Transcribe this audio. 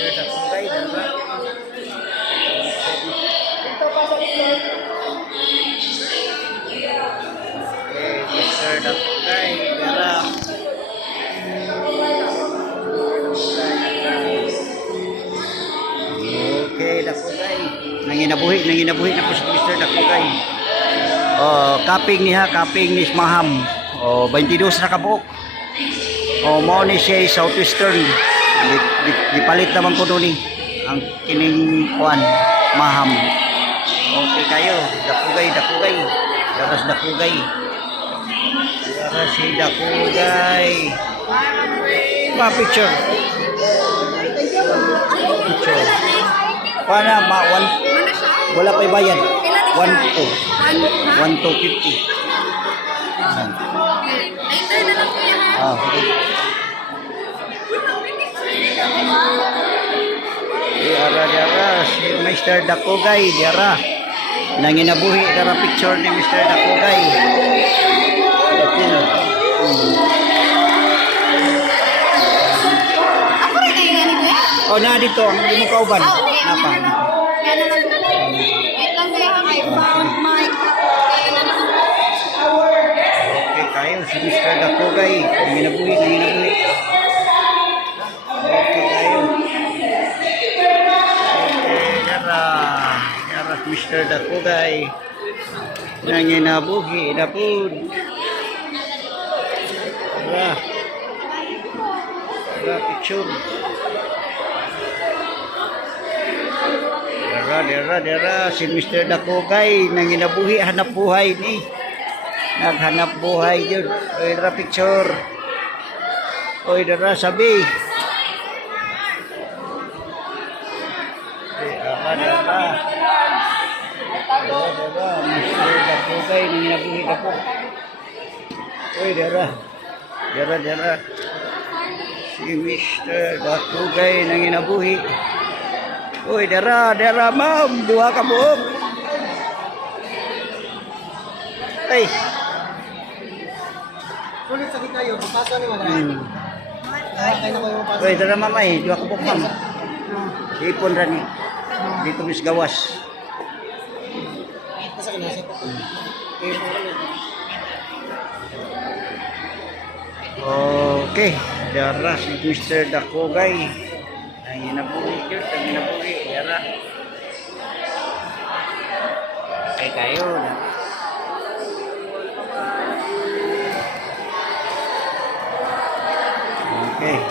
Mr. Dakugay, diba? Okay, Mr. Dakugay, diba? Okay, Dakugay. Nanginabuhi na po si Mr. Dakugay. Oh, kaping ni Maham. Oh, 22 na kabuok. Oh, mo ni siya Southeastern. Gipalit naman ko doon ang kining kuan Maham. Okay kayo, Dakugay. Daras Dakugay. Daras si Dakugay. Picture. Para wala pa ibayan. 1,250. Ah, diara si Mr. Dakugay diara. Nanginabuhi dara picture ni Mr. Dakugay. Oh, na dito ang imong kauban. Napa? Okay kayo si Mr. Dakugay. Nanginabuhi. Okay kayo. Okay, yara Mr. Dakugay. Nanginabuhi na po. Picture. Dara si Mr. Dakugay nanginabuhi hanap buhay ni. Naghanap buhay yun. Oy, dara picture. Oy, dara sabi. Dara. Mr. Dakugay nanginabuhi na po. Oy, dara. Si Mr. Dakugay nanginabuhi. Uy, dara, ma'am. Duha ka buok. Ay. Kulit sakit kayo. Papasa ni wala. Kaya na ko yung papasa. Uy, dara, ma'am. Ay, duha ka buok, ma'am. Ipon ra ni. Dito mis gawas. Nasa kinasip ko. Okay. Dara si Mr. Dakugay. Nanginabuhi yun, yara. Okay kayo. Okay.